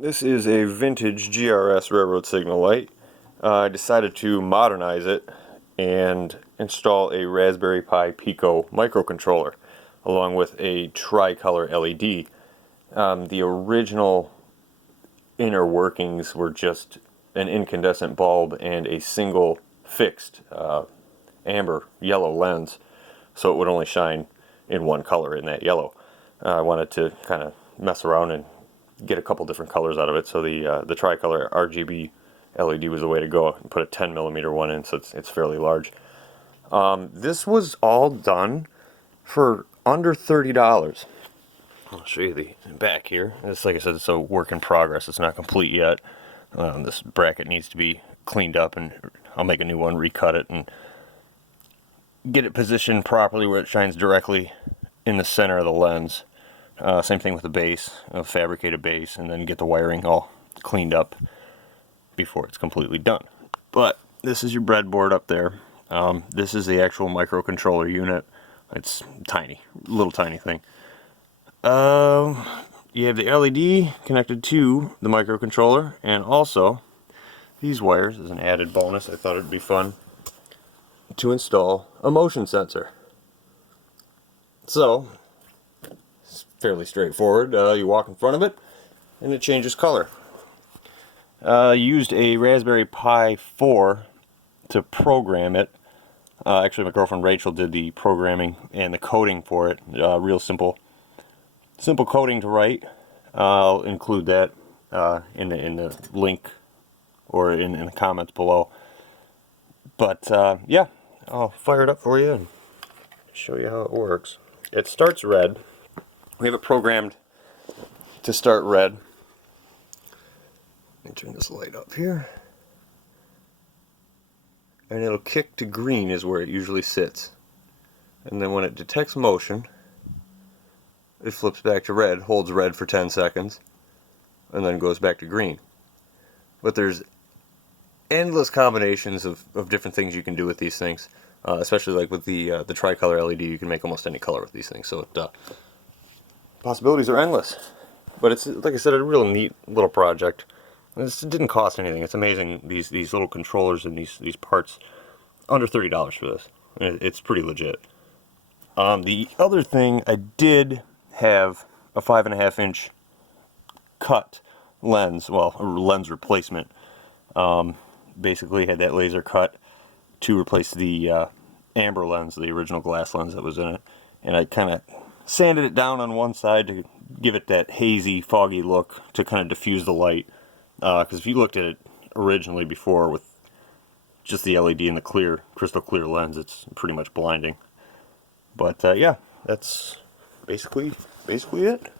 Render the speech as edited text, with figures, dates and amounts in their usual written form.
This is a vintage GRS railroad signal light. I decided to modernize it and install a Raspberry Pi Pico microcontroller along with a tricolor LED. The original inner workings were just an incandescent bulb and a single fixed amber yellow lens, so it would only shine in one color, in that yellow. I wanted to kind of mess around and get a couple different colors out of it, so the tricolor RGB LED was the way to go. And put a 10mm one in, so it's fairly large. This was all done for under $30. I'll show you the back here. This, like I said, it's a work in progress. It's not complete yet. This bracket needs to be cleaned up, and I'll make a new one, recut it, and get it positioned properly where it shines directly in the center of the lens. Same thing with the base, a fabricated base, and then get the wiring all cleaned up before it's completely done. But this is your breadboard up there. This is the actual microcontroller unit. It's tiny, little tiny thing. You have the LED connected to the microcontroller, and also these wires as an added bonus. I thought it'd be fun to install a motion sensor. So it's fairly straightforward. You walk in front of it and it changes color. Used a Raspberry Pi 4 to program it. Actually, my girlfriend Rachel did the programming and the coding for it. Real simple coding to write. I'll include that in the link or in the comments below. But yeah, I'll fire it up for you and show you how it works. It starts red. We have it programmed to start red. Let me turn this light up here. And it'll kick to green is where it usually sits. And then when it detects motion, it flips back to red, holds red for 10 seconds, and then goes back to green. But there's endless combinations of different things you can do with these things, especially like with the tricolor LED. You can make almost any color with these things, so possibilities are endless. But it's, like I said, a real neat little project. This didn't cost anything. It's amazing, these little controllers and these parts, under $30 for this. It's pretty legit. The other thing, I did have a 5.5-inch cut lens, well, a lens replacement. Basically had that laser cut to replace the amber lens, the original glass lens that was in it, and I kind of sanded it down on one side to give it that hazy, foggy look to kind of diffuse the light. Because if you looked at it originally before with just the LED and the clear, crystal clear lens, it's pretty much blinding. But yeah, that's basically it.